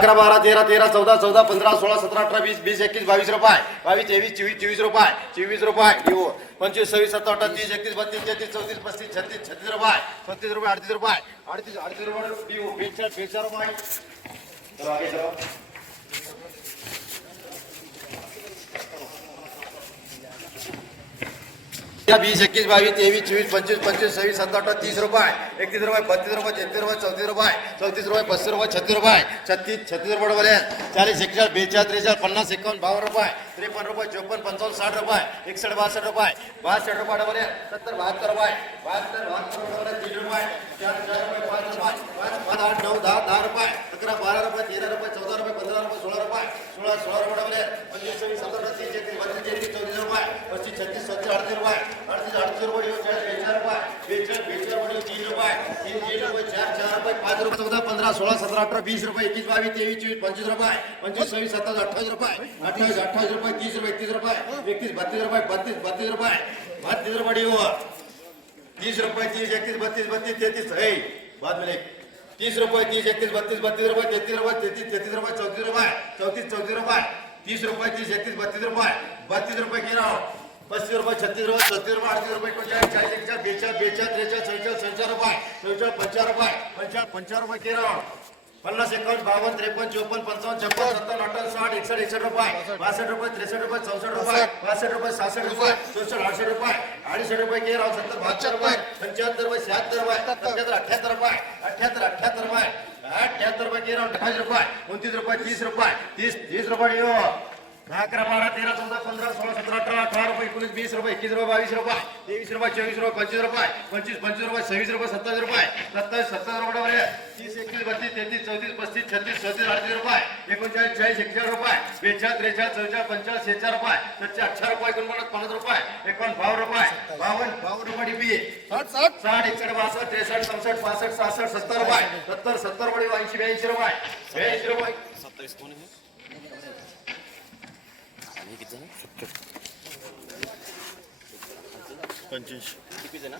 अकरा बारा तेरा तेरा चौदा चौदा पंधरा सोळा सतरा अठरा वीस वीस एकवीस बावीस रुपये. बावीस तेवीस चोवीस चोवीस रुपये. चोवीस रुपये. येऊ पंचवीस सव्वीस सत्तर अठरा तीस एकतीस बत्तीस तेहतीस चौतीस पस्तीस छत्तीस छत्तीस रुपये. छत्तीस रुपये अडतीस रुपये. अडतीस अडतीस रुपये. रुपये चलो आगे चलो या वीस एकवीस बावीस तेवीस चोवीस पंचवीस पंचवीस सव्वीस सत्तर अठरा तीस रुपये. एकतीस रुपये बत्तीस रुपये तेहतीस रुपये चौतीस रुपये चौतीस रुपये पस्तीस रुपये छत्तीस रुपये छत्तीस छत्तीस रुपये बोले चाळीस एकचाळीस बेचाळीस त्रेचाळीस पन्नास एकावन्न बावन्न रुपये त्रेपन्न रुपये चोपन्न पंचावन्न साठ रुपये एकसठ बासष्ट रुपये बासष्ट रुपये बोले सत्तर बहात्तर रुपये बहात्तर बहात्तर रुपये तीन रुपये चार चार रुपये पाच रुपये पाच पाच आठ नऊ दहा दहा रुपये अकरा बारा रुपये तेरा रुपये चौदा रुपये पंधरा रुपये सोळा रुपये सोळा सोळा रुपये बोले पंचवीस सव्वीस सत्तर अठरा तीस एकतीस बत्तीस तेहतीस चौतीस रुपये पस्तीस छत्तीस सत्तर अडतीस रुपये अडतीस अडतीस रुपये येऊ चाळीस बेचाळीस रुपये. बेचाळीस बेचाळीस रुपये येऊ तीन रुपये. तीन तीन रुपये चार चार रुपये पाच रुपये चौदा पंधरा सोळा सतरा अठरा वीस रुपये एकवीस बावीस तेवीस चोवीस पंचवीस रुपये. पंचवीस सव्वीस सत्तावीस अठ्ठावीस रुपये. अठ्ठावीस अठ्ठावीस रुपये तीस रुपये एकतीस रुपये. एकतीस बत्तीस रुपये बत्तीस बत्तीस रुपये. बत्तीस रुपये येऊ तीस रुपये तीस एकतीस बत्तीस बत्तीस तेहतीस. है बाद में एक. तीस रुपये तीस एकतीस बत्तीस बत्तीस रुपये तेहतीस रुपये तेहतीस तेहतीस रुपये चौतीस रुपये चौतीस चौतीस रुपये. तीस रुपये तीस एकतीस बत्तीस रुपये. बत्तीस रुपये किलो. पस्तीस रुपये छत्तीस रुपये छत्तीस रुपये अडतीस रुपये एकोणचाळीस चाळीस एकचाळीस बेचाळीस बेचाळीस त्रेचाळीस चौचाळीस संचार रुपये चौचाळीस पंचार रुपये पंचाळीस पंचार रुपये किलो पन्नास एकावन्न बावन्न त्रेपन्न चोपन्न पंचावन्न छप्पन सत्तावन्न अठ्ठावन्न साठ एकसष्ट एकसष्ट रुपये बासष्ट रुपये त्रेसष्ट रुपये चौसष्ट रुपये बासष्ट. रुपये सहासष्ट रुपये चौसष्ट अडसष्ट रुपये अडीचशे रुपये केरा सत्तर बहात्तर रुपये पंच्याहत्तर रुपये शहात्तर रुपये सत्याहत्तर अठ्याहत्तर रुपये अठ्याहत्तर अठ्याहत्तर रुपये अठ्याहत्तर रुपये केरा अठ्ठावीस रुपये उनतीस रुपये तीस रुपये तीस तीस रुपये येऊ दहा अकरा बारा तेरा चौदा पंधरा सोळा सतरा अठरा अठरा रुपये एकोणीस वीस रुपये एकवीस रुपये बावीस रुपये तेवीस रुपये चोवीस रुपये पंचवीस रुपये पंचवीस पंचवीस रुपये सव्वीस रुपये सत्तावीस रुपये सत्तावीस सत्तावीस रुपये तीस एकवीस बत्तीस तेहतीस चौतीस पस्तीस छत्तीस सत्तीस अडतीस रुपये एकोणचाळीस चाळीस एकचाळीस रुपये बेचाळीस त्रेचाळीस चौचाळीस पंचाळीस शेचाळीस रुपये सत्ते अठरा रुपये एकोणपन्नास पन्नास रुपये एकोण बावन्न रुपये बावन्न बावन्न रुपये डीपी साठ एकसष्ट बासष्ट त्रेसष्ट चौसष्ट पासष्ट सहासष्ट सत्तर रुपये सत्तर सत्तर रुपये ऐंशी ब्याऐंशी रुपये ब्याऐंशी रुपये. सत्तावीस कोण आहे? किती पंच्याऐंशी ना?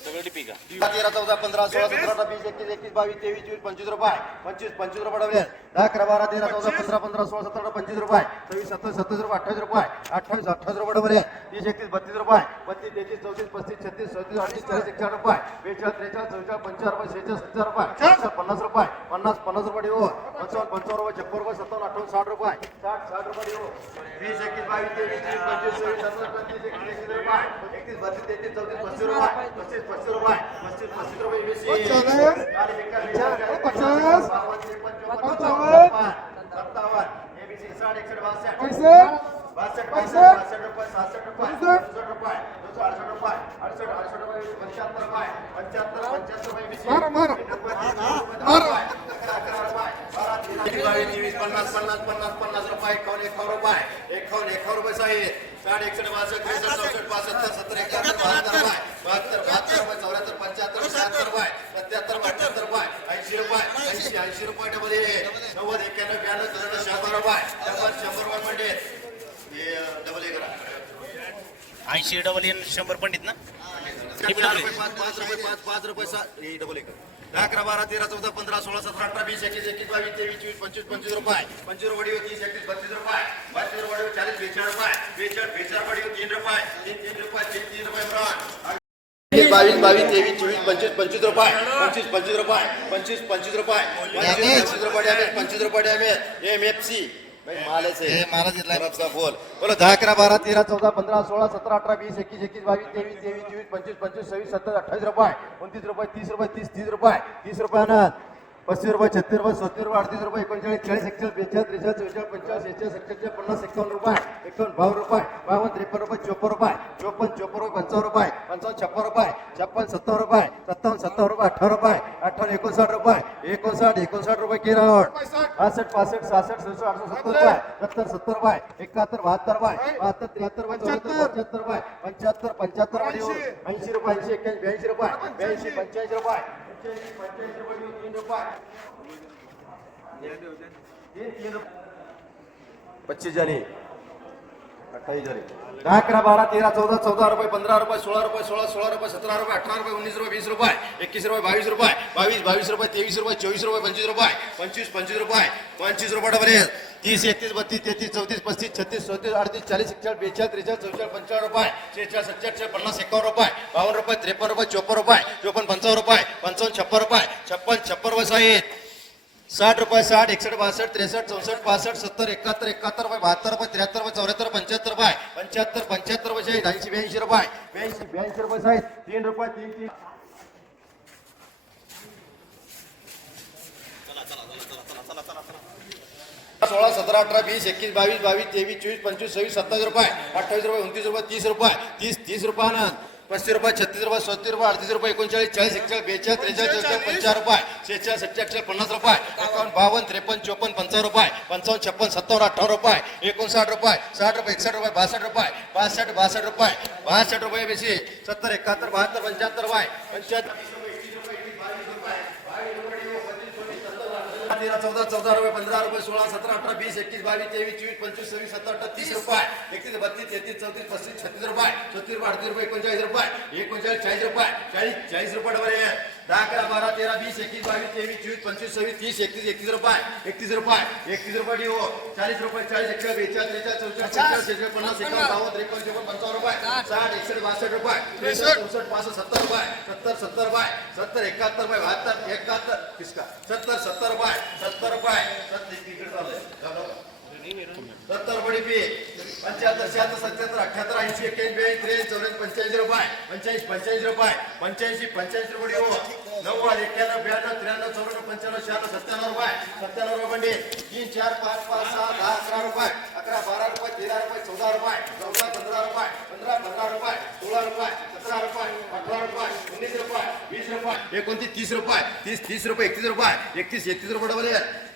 सगळं टिपी का? तेरा चौदा पंधरा सोळा सतरा अठरा वीस एकवीस एकवीस बावीस तेवीस चोवीस पंचवीस रुपये. पंचवीस पंचवीस रुपये डबले दहा अकरा बारा तेरा चौदा पंधरा पंधरा सोळा सतरा पंचवीस रुपये. सव्वीस सत्तावीस सत्तावीस रुपये अठ्ठावीस रुपये. अठ्ठावीस अठ्ठावीस रुपये डबले तीस एकतीस बत्तीस रुपये. बत्तीस तेहतीस चौतीस पस्तीस छत्तीस सत्तीस अडतीस चाळीस एकचाळीस रुपये. बेचाळीस त्रेचाळीस चौचाळीस पंचाळीस रुपये शेचाळीस सत्तर रुपये. पन्नास पन्नास रुपये. पन्नास पन्नास रुपये देऊ. पंचावन्न पंचावन्न रुपये छप्पन रुपये सत्तावन्न अठ्ठावन्न साठ रुपये. साठ साठ रुपये देऊ. वीस एकवीस बावीस तेवीस चोवीस पंचवीस सव्वीस सत्तावीस पंचवीस एकतीस एकतीस रुपये. एकतीस बत्तीस तेहतीस चौतीस पस्तीस रुपये पस्तीस पस्तीस रुपये पस्तीस पस्तीस रुपये वीस सत्तावन्न एबीसी साठ एकसष्ट बासष्ट बासष्ट बासष्ट बासष्ट रुपये सहासष्ट रुपये सदुसष्ट रुपये दोनशे अडसष्ट रुपये अडसष्ट अडसष्ट रुपये पंच्याहत्तर रुपये पंच्याहत्तर पंच्याहत्तर रुपये वीस तेवीस पन्नास पन्नास पन्नास पन्नास रुपये एकावन्न एकावन्न रुपये एकावन्न एकावन्न रुपये साहेब. साठ बासष्ट त्रेसष्ट चौसष्ट पासष्ट सत्तर एकाहत्तर बहात्तर रुपये. बहात्तर बहात्तर रुपये चौऱ्याहत्तर पंच्याहत्तर शहात्तर रुपये. सत्याहत्तर अठ्याहत्तर रुपये. ऐंशी रुपये. ऐंशी ऐंशी रुपये मध्ये नव्वद एक्क्याण्णव ब्याण्णव चौऱ्याण्णव शंभर रुपये. शंभर शंभर रुपये म्हणजे हे डबल हे करा ऐंशी डबल एन शंभर पंडित ना? रुपये पाच पाच रुपये पाच पाच रुपये सात हे डबल एक. दहा अकरा बारा तेरा चौदा पंधरा सोळा सतरा अठरा वीस एकवीस एकवीस बावीस तेवीस चोवीस पंचवीस पंचवीस रुपये. पंचवीस रुपये तीस एकतीस बत्तीस रुपये. बत्तीस रुपये चाळीस बेचाळीस रुपये. बेचाळीस बेचाळीस रुपये तीन रुपये. तीन तीन रुपये तीन तीन रुपये बावीस बावीस तेवीस चोवीस पंचवीस पंचवीस रुपये. पंचवीस पंचवीस रुपये. पंचवीस पंचवीस रुपये. पंचवीस पंचवीस रुपये पंचवीस रुपये एम एफ सी बोल बोलो दहा अकरा बारा तेरा चौदा पंधरा सोळा सतरा अठरा वीस एकवीस एकवीस बावीस तेवीस तेवीस चोवीस पंचवीस पंचवीस सव्वीस सत्तावीस अठ्ठावीस रुपये उनतीस रुपये तीस रुपये तीस तीस रुपये तीस रुपयानं पस्तीस रुपये छत्तीस रुपये सत्तीस रुपये अडतीस रुपये एकोणचाळीस चाळीस एकचाळीस बेचाळीस त्रेचाळीस चौचाळीस पंचाळीस शेचाळीस सत्तेचाळीस पन्नास एकावन्न रुपये एकावन्न बावन्न रुपये बावन्न त्रेपन्न रुपये चोपन्न रुपये चोपन्न चोपन्न रुपये पंचावन्न रुपये पंचावन्न छप्पन रुपये छप्पन सत्तावन्न रुपये सत्तावन्न सत्तावन्न रुपये अठ्ठावन्न रुपये अठ्ठावन्न एकोणसाठ रुपये एकोणसाठ एकोणसाठ रुपये किरावड पासष्ट पासष्ट सहासष्ट सदुसष्ट अडुसष्ट सत्तर रुपये सत्तर सत्तर रुपये एकाहत्तर बहात्तर रुपये बहात्तर त्र्याहत्तर रुपये पंच्याहत्तर. रुपये पंच्याहत्तर पंच्याहत्तर रुपये ऐंशी रुपये ऐंशी एक्क्याऐंशी ब्याऐंशी रुपये ब्याऐंशी पंच्याऐंशी रुपये. पच्चीस जणी अठ्ठावीस झाले दहा अकरा बारा तेरा चौदा चौदा रुपये पंधरा रुपये सोळा रुपये सोळा सोळा रुपये सतरा रुपये अठरा रुपये उन्नीस रुपये वीस रुपये एकवीस रुपये बावीस रुपये बावीस बावीस रुपये तेवीस रुपये चोवीस रुपये पंचवीस रुपये पंचवीस पंचवीस रुपये पंचवीस रुपये तीस एकतीस बत्तीस तेहतीस चौतीस पस्तीस छत्तीस चौतीस अडतीस चाळीस एकचाळीस बेचाळीस त्रेचाळीस चौचाळीस पंचावन्न रुपये. शेहेचाळीस सत्तर पन्नास एकावन्न रुपये. बावन्न रुपये त्रेपन्न रुपये चोपन्न रुपये. चोपन्न पंचावन्न रुपये. पंचावन्न छप्पन रुपये. छप्पन छप्पन रुपये आहेत साठ रुपये साठ एकसष्ट बासष्ट त्रेसष्ट चौसष्ट पासष्ट सत्तर एकाहत्तर एकाहत्तर रुपये बहात्तर रुपये त्र्याहत्तर रुपये चौऱ्याहत्तर पंच्याहत्तर रुपये. पंच्याहत्तर पंच्याहत्तर रुपये शाहीत ऐंशी ब्याऐंशी रुपये. ब्याऐंशी ब्याऐंशी रुपये शाहीत तीन रुपये तीन तीन. सोळा सतरा अठरा वीस एकवीस बावीस बावीस तेवीस चोवीस पंचवीस सव्वीस सत्तावीस रुपये अठ्ठावीस रुपये उनतीस रुपये तीस रुपये तीस तीस रुपये पस्तीस रुपये छत्तीस रुपये सत्तीस रुपये अडतीस रुपये एकोणचाळीस चाळीस एकचाळीस बेचाळीस त्रेचाळीस चौचाळीस पंचाळीस रुपये शेहेचाळीस सत्याऐंशी पन्नास रुपये एकावन्न बावन्न त्रेपन्न चोपन्न पंचावन्न रुपये पंचावन्न छप्पन सत्तावन्न अठ्ठावन्न रुपये एकोणसाठ रुपये साठ रुपये एकसष्ट रुपये बासष्ट रुपये बासष्ट बासष्ट रुपये बासष्ट रुपये बेशी सत्तर एकाहत्तर बहात्तर पंच्याहत्तर रुपये पंच्याहत्तर तेरा चौदा चौदा रुपये पंधरा रुपये सोळा सतरा अठरा वीस एकवीस बावीस तेवीस चोवीस पंचवीस सव्वीस सत्तर अठरा तीस रुपये. एकतीस बत्तीस तेहतीस चौतीस पस्तीस छत्तीस रुपये. छत्तीस रुपये अडतीस रुपये एकोणचाळीस रुपये. एकोणचाळीस चाळीस रुपये. चाळीस चाळीस रुपये डबल आहे. दहा अकरा बारा तेरा वीस एकवीस बावीस तेवीस चोवीस पंचवीस सव्वीस तीस एकतीस एकतीस रुपये एकतीस रुपये एकतीस रुपये डिओ चाळीस रुपये चाळीस एकशे बेचाळीस त्रेचाळीस चौचाळीस पंचाळीस शेहेचाळीस पन्नास एकावन्न बावन्न त्रेपन्न चोपन्न पंचावन्न रुपये साठ. एकसष्ट बासष्ट रुपये त्रेसष्ट. चौसष्ट पासष्ट सत्तर रुपये सत्तर सत्तर रुपये सत्तर एकाहत्तर रुपये बहात्तर एकाहत्तर किसका? सत्तर सत्तर रुपये सत्तर रुपये सत्तर तिकडे चाललंय सत्तर रुपये पंच्याहत्तर शहात्तर सत्याहत्तर अठ्याहत्तर ऐंशी एक्क्याऐंशी ब्याऐंशी त्रेचाळीस चौऱ्याऐंशी पंच्याऐंशी रुपये. पंच्याऐंशी पंच्याऐंशी रुपये. पंच्याऐंशी पंच्याऐंशी रुपये नव्वद एक्क्याण्णव ब्याण्णव त्र्याण्णव चौऱ्याण्णव पंच्याण्णव शहाण्णव सत्त्याण्णव रुपये. सत्त्याण्णव रुपये बंडी. तीन चार पाच पाच सहा दहा अकरा रुपये. अकरा बारा रुपये तेरा रुपये चौदा रुपये चौदा पंधरा रुपये पंधरा पंधरा रुपये सोळा रुपये सतरा रुपये अठरा रुपये उन्नीस रुपये वीस रुपये एकोणतीस तीस रुपये तीस तीस रुपये एकतीस रुपये एकतीस एकतीस रुपये डबल.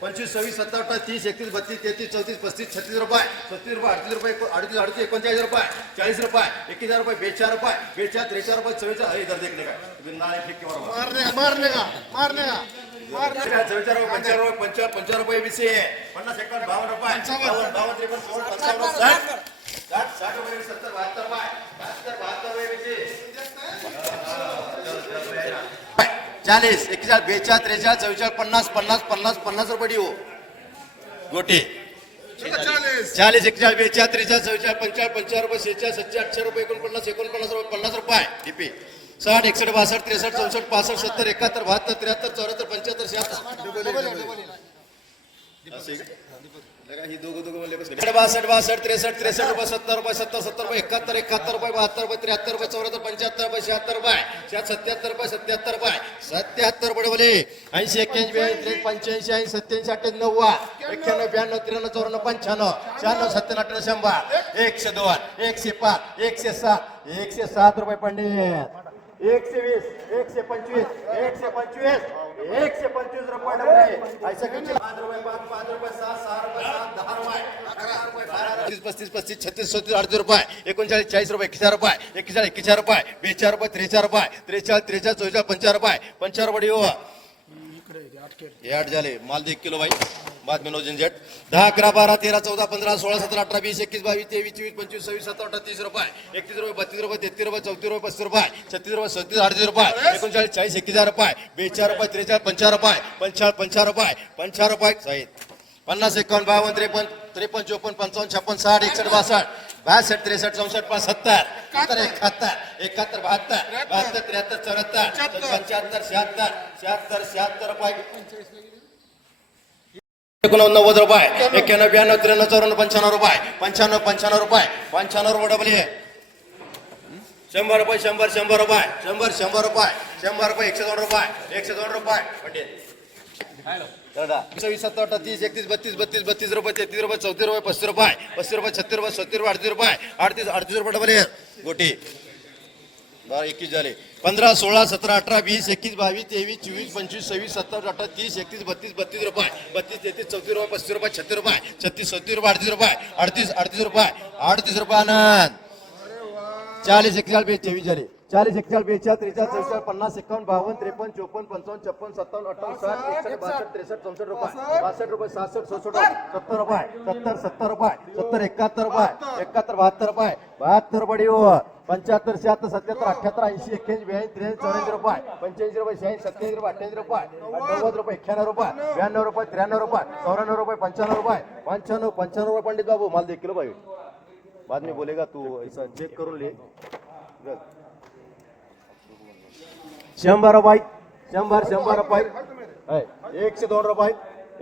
पंचवीस सव्वीस सत्तर अठरा तीस एकतीस बत्तीस तेहतीस चौतीस पस्तीस छत्तीस रुपये छत्तीस रुपये अडतीस रुपये एको- अडतीस अडतीस एकोणचाळीस रुपये चाळीस रुपये एकवीस हजार रुपये बेचार रुपये बेचार त्रेचार रुपये चव्वेचाळ हे दर फिक्के बरोबर मारने का मारने का मारने का रुपये पंचावन्न रुपये आहे. पन्नास एकावन्न बावन्न रुपये बावन्न बावन्न त्रेपन्न चौवन्न पंचावन्न साठ साठ साठ रुपये सत्तर बहात्तर रुपये बहात्तर बहात्तर रुपये चाळीस एकशे बेचाळ त्रेचाळ चव्वेचाळीस पन्नास पन्नास पन्नास पन्नास रुपये देऊ. गोटे. चालीस चाळीस एकचाळीस बेचाळ त्रेचाळ चव्वेचाळीस पंचाळ पंचाळ रुपये शेचाळ सत्तर आठशे रुपये एकोणपन्नास एकोणपन्नास रुपये पन्नास रुपये. डीपी. साठ एकसष्ट बासष्ट त्रेसष्ट चौसष्ट पासष्ट सत्तर एकाहत्तर बहात्तर त्र्याहत्तर चौऱ्याहत्तर पंच्याहत्तर शहात्तर. बासष्ट बासष्ट त्रेसष्ट त्रेसष्ट रुपये सत्तर रुपये सत्तर सत्तर रुपये एकाहत्तर एकाहत्तर रुपये बहात्तर रुपये त्र्याहत्तर रुपये चौऱ्याहत्तर पंच्याहत्तर रुपये शहात्तर रुपये शहात सत्याहत्तर रुपये सत्याहत्तर रुपये सत्याहत्तर रुपये बोले ऐंशी एक्क्याऐंशी पंच्याऐंशी ऐंशी सत्याऐंशी अठ्ठ्याऐंशी नव्वद एक्क्याण्णव ब्याण्णव त्र्याण्णव चौऱ्याण्णव पंच्याण्णव शहाण्णव सत्त्याण्णव अठ्ठ्याण्णव शंभर एकशे दोन एकशे पाच एकशे सात एकशे सात रुपये पंडित. एकशे वीस एकशे पंचवीस एकशे पंचवीस एकशे पंचवीस रुपये डबल आहे ऐसा किती पाच रुपये पाच पाच रुपये सहा सहा रुपये सात दहा रुपये अकरा रुपये बारा रुपये पस्तीस पस्तीस छत्तीस सत्तीस अडतीस रुपये एकोणचाळीस चाळीस रुपये एकशे रुपये एकेचाळीस एक्केचाळीस रुपये बेचार रुपये त्रेचाळ रुपये त्रेचाळीस त्रेचाळीस चौचाळीस पंचार रुपये पंचार रुपये हो आठ झाले मालदे एक किलो बाई बाद में नो झंझट दहा अकरा बारा तेरा चौदा पंधरा सोळा सतरा अठरा वीस एकवीस बावीस तेवीस चोवीस पंचवीस सव्वीस सत्तर अठरा तीस रुपये एकतीस रुपये बत्तीस रुपये तेहतीस रुपये चौतीस रुपये पस्तीस रुपये छत्तीस रुपये सत्तीस अडतीस रुपये एकोणचाळीस चाळीस एकतीस हजार रुपये बेचार रुपये त्रेचाळीस पंचार रुपये पंचाळ पंचार रुपये पंचार रुपये साहित। पन्नास एकावन्न बावन्न त्रेपन्न त्रेपन्न चोपन्न पंचावन्न छप्पन साठ एकसष्ट बासष्ट बासष्ट त्रेसष्ट चौसष्ट पाच सत्तर सत्तर एकाहत्तर एकाहत्तर बहात्तर बहात्तर त्र्याहत्तर चौऱ्याहत्तर. पंच्याहत्तर शहात्तर शहात्तर शहात्तर रुपये। एकोणनव्वद रुपये एक्क्याण्णव ब्याण्णव त्र्याण्णव चौऱ्याण्णव पंच्याण्णव रुपये पंच्याण्णव पंच्याण्णव रुपये पंच्याण्णव रुपये डबल आहे. शंभर रुपये शंभर शंभर रुपये शंभर शंभर रुपये शंभर रुपये एकशे दोन रुपये एकशे दोन रुपये. पंडित सव्वीस सत्तर अठरा तीस एकतीस बत्तीस बत्तीस बत्तीस रुपये तेहतीस रुपये चौतीस रुपये पस्तीस रुपये पस्तीस रुपये छत्तीस रुपये सत्तीस रुपये अडतीस रुपये अडतीस अडतीस रुपये डबल आहे. गोटी. बारा एकवीस झाले. पंधरा सोळा सतरा अठरा वीस एकवीस बावीस तेवीस चोवीस पंचवीस सव्वीस सत्तर अठरा तीस एकतीस बत्तीस बत्तीस रुपये. बत्तीस तेहतीस चौतीस रुपये पस्तीस रुपये छत्तीस रुपये. छत्तीस सत्तीस रुपये अडतीस रुपये. अडतीस अडतीस रुपये. अडतीस रुपये आनंद. चाळीस एकचाळीस बेच तेवीस झाले. चाळीस एकचाळीस बेचाळीस त्रेचाळीस चौचाळीस पन्नास एकावन्न बावन्न त्रेपन्न चोपन्न पंचावन्न छप्पन सत्तावन्न अठ्ठावन्न साठ एकसष्ट बासष्ट त्रेसष्ट चौसष्ट रुपये. बासष्ट. रुपये सहासष्ट सदुसष्ट सत्तर रुपये. सत्तर सत्तर रुपये. सत्तर एकाहत्तर रुपये. एकाहत्तर बहात्तर रुपये. बहात्तर रुपये हो पंच्याहत्तर शहात्तर सत्याहत्तर अठ्याहत्तर ऐंशी एक्क्याऐंशी ब्याऐंशी त्र्याऐंशी चौऱ्याऐंशी रुपये. पंच्याऐंशी रुपये शहाऐंशी सत्याऐंशी रुपये अठ्ठ्याऐंशी रुपये. नव्वद रुपये एक्क्याण्णव रुपये. ब्याण्णव रुपये त्र्याण्णव रुपये. चौऱ्याण्णव रुपये पंच्याण्णव रुपये. पंच्याण्णव पंच्याण्णव रुपये पंडित बाबू. माल दे किलो पाहिजे बाद में बोलेगा तू. ऐसा चेक करून ले. शंभर रुपये शंभर शंभर रुपये. एकशे दोन रुपये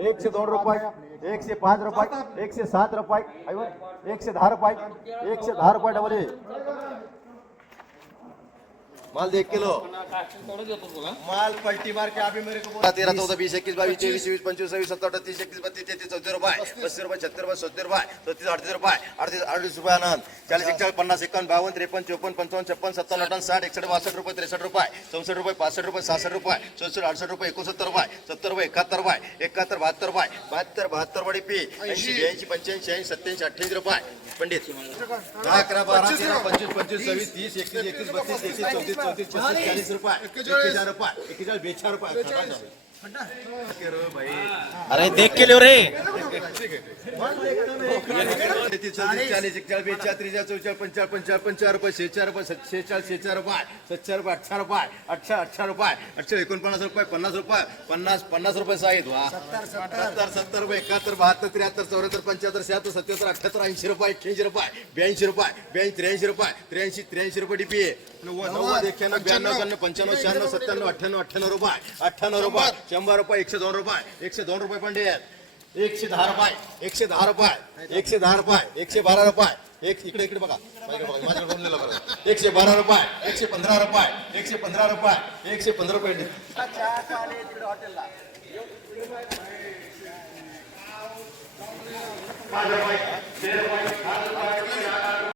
एकशे दोन रुपये एकशे पाच रुपये एकशे सात रुपये एकशे दहा रुपये एकशे दहा रुपये डबल माल दे एक किलो माल पलटी मार के अभी मेरे को बोला तेरह चौदह बीस इक्कीस बाईस तेईस चौबीस पंचवीस छब्बीस सत्तर अठतीस इकतीस बत्तीस तेतीस चौतीस रुपये पस्तीस रुपये छत्तीस रुपये सत्तर रुपये सत्तीस अडतीस रुपये अडतीस अडतीस रुपये आनंद चाळीस एकचाळीस पन्नास एकावन्न बावन्न त्रेपन्न चोपन्न पंचावन्न छप्पन सत्तावन्न अठ्ठावन्न साठ एकसष्ट बासष्ट रुपये त्रेसष्ट रुपये चौसष्ट रुपये पासष्ट रुपये सहासष्ट रुपये चौसष्ट अडसष्ट रुपये एकोणसत्तर रुपये सत्तर रुपये एकाहत्तर रुपये एकाहत्तर बहात्तर रुपये बहात्तर बहात्तर वडी पी ऐंशी ब्याऐंशी पंच्याऐंशी शहाऐंशी सत्याऐंशी अठ्ठ्याऐंशी रुपये पंडित। दहा अकरा बारा तेरा पंचवीस पंचवीस सव्वीस तीस एकतीस एकतीस बत्तीस तेहतीस चौतीस चौतीस चाळीस रुपये. रुपये. अरे देख के लो रे. तेहतीस चौतीस चाळीस एकचाळीस बेचाळीस त्रेचाळीस रुपये शेचाळ रुपये शेचाळीस शेचाळ रुपये सत्तर रुपये अठरा रुपये अठरा अठरा रुपये अठरा एकोणपन्नास रुपये पन्नास रुपये पन्नास पन्नास रुपये साहेब वा सत्तर सत्तर रुपये एकाहत्तर बहात्तर त्र्याहत्तर चौऱ्याहत्तर पंच्याहत्तर शहात्तर सत्याहत्तर अठ्याहत्तर ऐंशी रुपये एक्क्याऐंशी रुपये ब्याऐंशी रुपये ब्याऐंशी त्र्याऐंशी रुपये त्र्याऐंशी त्र्याऐंशी रुपये डीपीए नव्वद एक्क्याण्णव ब्याण्णव ब्याण्णव पंच्याण्णव शहाण्णव सत्त्याण्णव अठ्ठ्याण्णव अठ्ठ्याण्णव रुपये अठ्ठ्याण्णव रुपये शंभर रुपये एकशे दोन रुपये एकशे दोन रुपये पंडित एकशे दहा रुपये एकशे दहा रुपये एकशे दहा रुपये एकशे बारा रुपये. एक इकडे इकडे बघा. बघा एकशे बारा रुपये एकशे पंधरा रुपये एकशे पंधरा रुपये एकशे पंधरा रुपये